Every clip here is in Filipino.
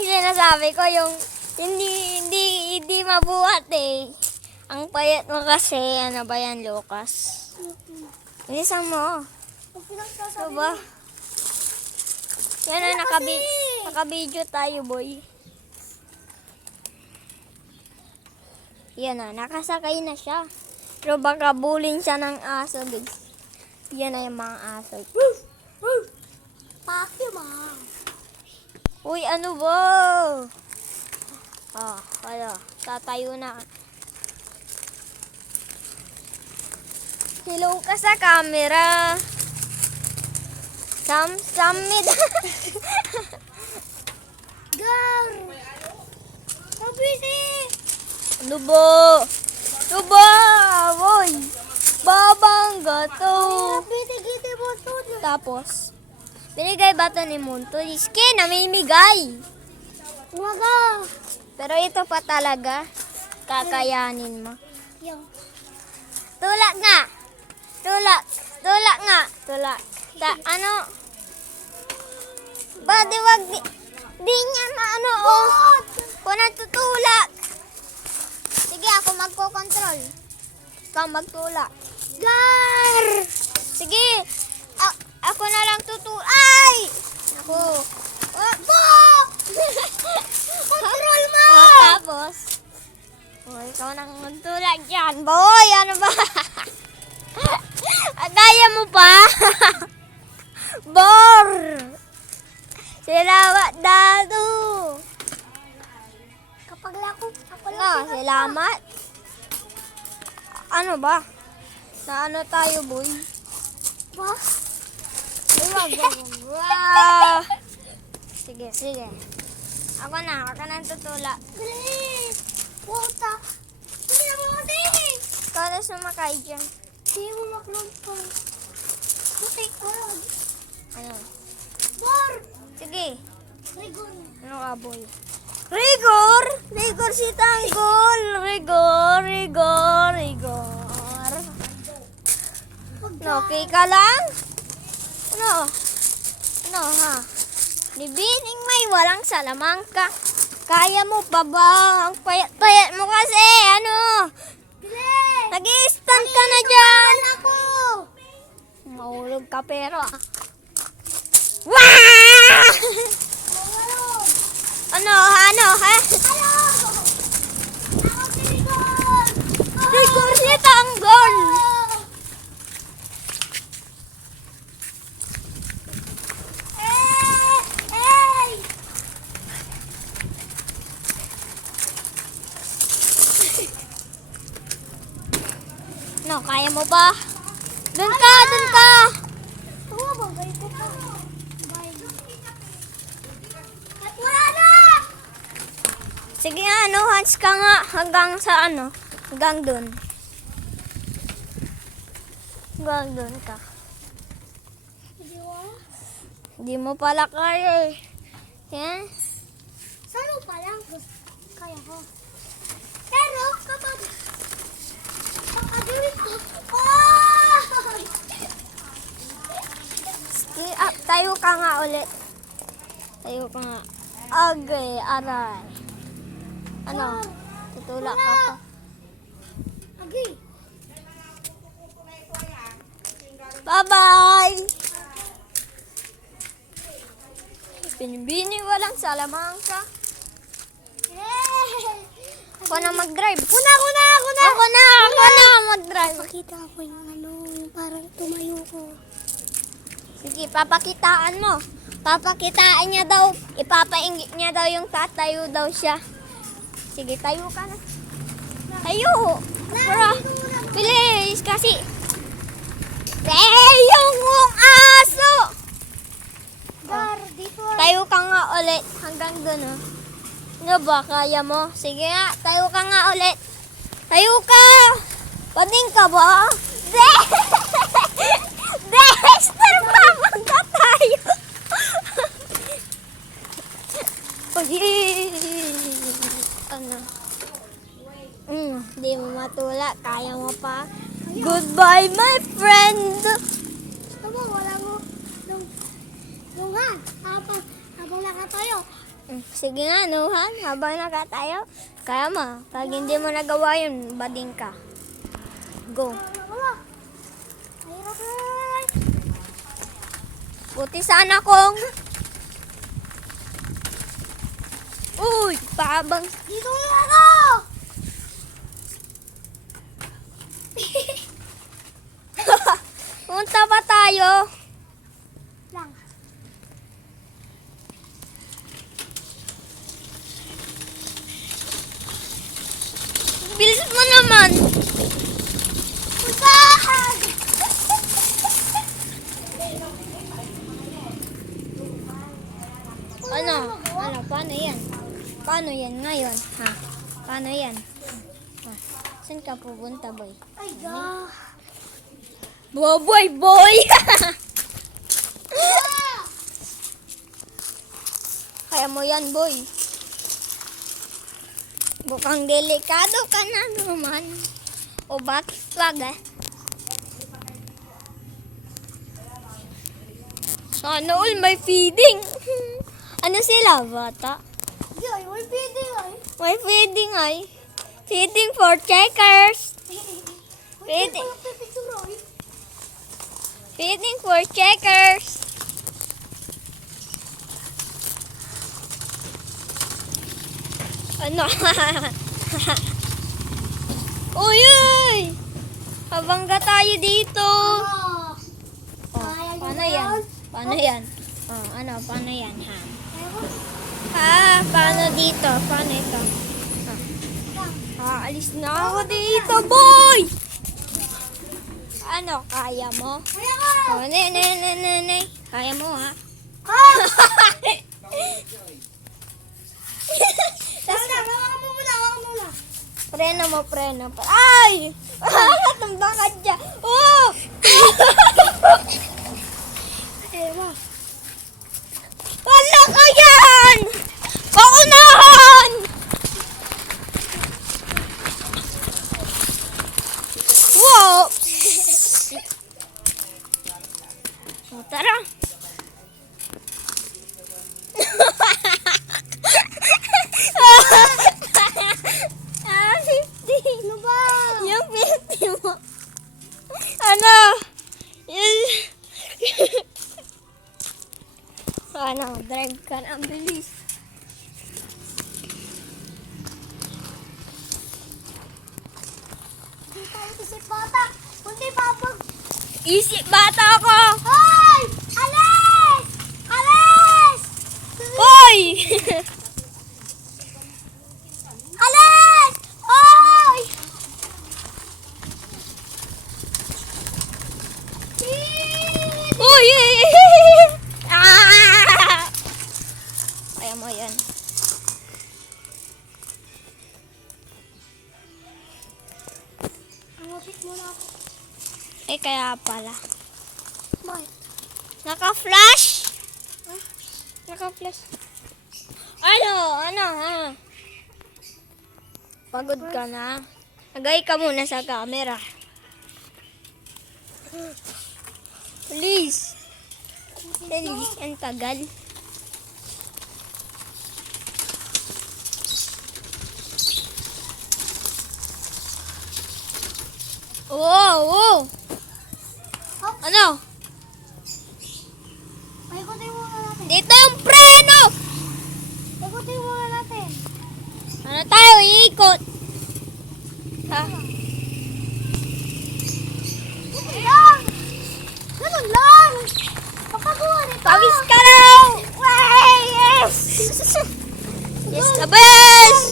yung sinasabi ko, yung hindi mabuhat eh. Ang payat mo kasi, ano ba yan, Lucas? Bilisan mo. Ano ba? Yan na, naka-video tayo, boy. Yan na, nakasakay na siya. Pero baka bulin siya ng aso, guys. Yan na yung mga aso. Paki, ma. Uy, ano ba? Kaya, tatayo na. Hello ka sa camera. Samid. Gar. Mabisi. Ano ba? Ano ba? Boy. Babangga to. Mabisi mo to. Tapos, binigay ba ito ni Munto? Iski, namimigay. Waga. Pero ito pa talaga. Kakayanin mo. Yung. Tulak nga. Tulak nga. Tulak. Ano? Ba, di niya maano, oh. Kung natutulak. Sige, ako magko-control. Ikaw magtulak. Gar. Sige, ako na lang tutulak. Ay! Ako. Control mo. Tapos, ikaw nang magtulak dyan. Boy, ano ba? Kaya mo pa? Bor! Salamat dado. Kapag lako, ako Salamat. Ano ba? Na ano tayo, boy? Ba? Sige. Ako na tutulak. Bilis. Puta. Hindi na mga dini. Ikaw na sumakay dyan. Hindi mo maklog pa. Puti ko. Ano? Bor. Sige. Rigon. Ano ka, boy? Rigor si Tanggol. Rigor. No, okay ka lang? Ano, ha? Nibining may walang salamangka. Kaya mo pa ba? Ang payat-payat mo kasi, ano? Bilis. Nag-i-stand ka na dyan. Ako. Mahulog ka pero. Wah! Ano, ha? Hello. Ako si Rigon. Rigor si Tanggol. Hey. No, kaya mo ba? Doon ka. Oo, bagay ko pa. Bye. At wala na. Sige nga, hands ka nga hanggang sa hanggang doon. Hanggang doon ka. Hindi mo pala kaya eh. Yan. Salo pa lang. Kaya ko. Pero kapag gawin ko, Tayo ka nga ulit. Tayo ka nga. Agay, aray. Ano? Tutulak ka pa. Agi. Bye-bye! Binibini walang salamangka. Ako na mag-drive. Ako na mag-drive. Makita ko yung parang tumayo ko. Sige, papakitaan mo. Papakitaan niya daw. Ipapainggit niya daw yung tatayo daw siya. Sige, tayo ka na. Tayo! Para, bilis kasi. Yung aso! Gar, dito. Tayo ka nga ulit hanggang doon. Ano ba, kaya mo? Sige nga, tayo ka nga ulit. Tayo ka! Pading ka ba? Dexter, mamangka tayo! Ano? Hindi mo matulak, kaya mo pa. Goodbye, my friend! Tama, wala mo. Yung nga, habang nakatayo. Sige nga, Nuhan. Habang nakatayo. Kaya mo. Pag hindi mo nagawa yun, bading ka. Go. Wala. Mahirap na. Buti sana kung... Uy! Paabang... Dito na ako! Punta pa tayo. Lang. Bilis mo naman. Punta! Ano? Ano? Paano yan? Paano yan ngayon? Ha? Paano yan? Ha? Saan ka pupunta, boy? Ay, God. Boy, boy! Kaya mo yan, boy. Bukang delikado ka na naman. O bakit wag eh? Sana all may feeding. Ano sila, bata? Di ay, may pwede ay. May feeding ay. Feeding for checkers. Pwede Pwede. pala pipicture ay. Feeding for checkers. Ano? Uy, uy! Habangga tayo dito. Ah. Oh, Kaya niyo paano ba yan? yan? Paano yan? Oh, ano? Paano yan, ha? Kaya ko? Paano dito? Paano ito? Lang. Alis na ako dito, boy! Ano? Kaya mo? Kaya ko! Oh, ne. Kaya mo, ha? Ah! Tama na, hawakan mo muna, hawakan mo muna. Preno mo, preno. Ay! Natamba ka dyan. Oh! Eh, ma. Wala ka yan! Paunahan! Wow! O, tara. Ah, 50. Ano ba? Yung 50 mo. Ano? Ano? Drive ka na. Ang bilis. Hindi tayo kasi bata. Kundi babag. Isip bata ko. Hoy! Alis! Alis! Hoy! Alis! Hoy! Uy! Ah! Kaya mo yan. Amapit mo na ako. Eh, kaya pala. Bakit? Naka-flash? Naka-flash. Ano? Ha? Pagod ka na. Nagay ka muna sa camera. Please. Please, ang tagal. Wow! Ano? Paikutin muna natin. Dito yung preno! Paikutin muna natin. Ano tayo? Iikot. Ha? Ganun lang! Ganun lang! Papagawa nito! Pawis ka raw! Yes! Yes, the best!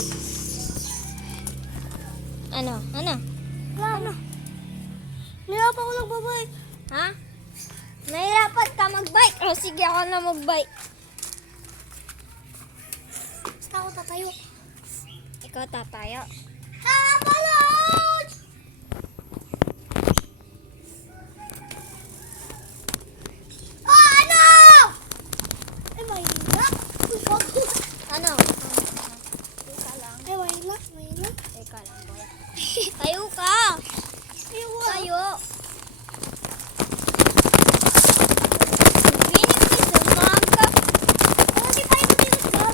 Ano? Ano? Nila pa ako nagbabay. Ha? Nahirapan ka mag-bike? O sige, ako na mag-bike. Basta ako tatayo. Ikaw tatayo. Balot! Ano? Ay, mahirap. Ano? Teka lang. Ay, mahirap. Mahirap. Teka lang, boy. Tayo ka! Tayo! Binig ka sumaga. Ano si tayo dito?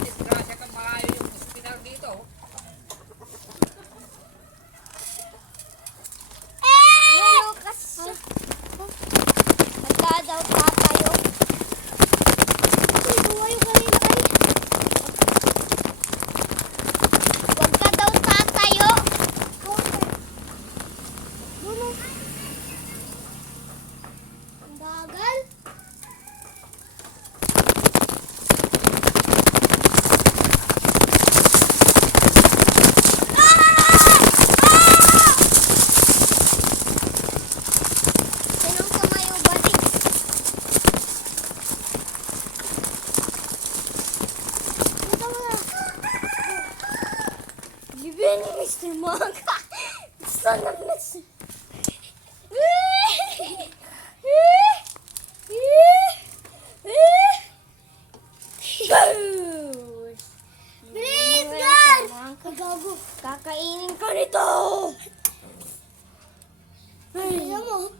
Disgrasya kang maayo yung hospital dito. Lucas. Handa daw tatayo. Huwag ka daw tatayo. Ang bagal. Sinong tumayo ba rin? Ito mo na. Libyan ni Mr. Manga. Gusto na Mr. Bilis, girl! Gago. Kakainin ko nito! Tingnan mo.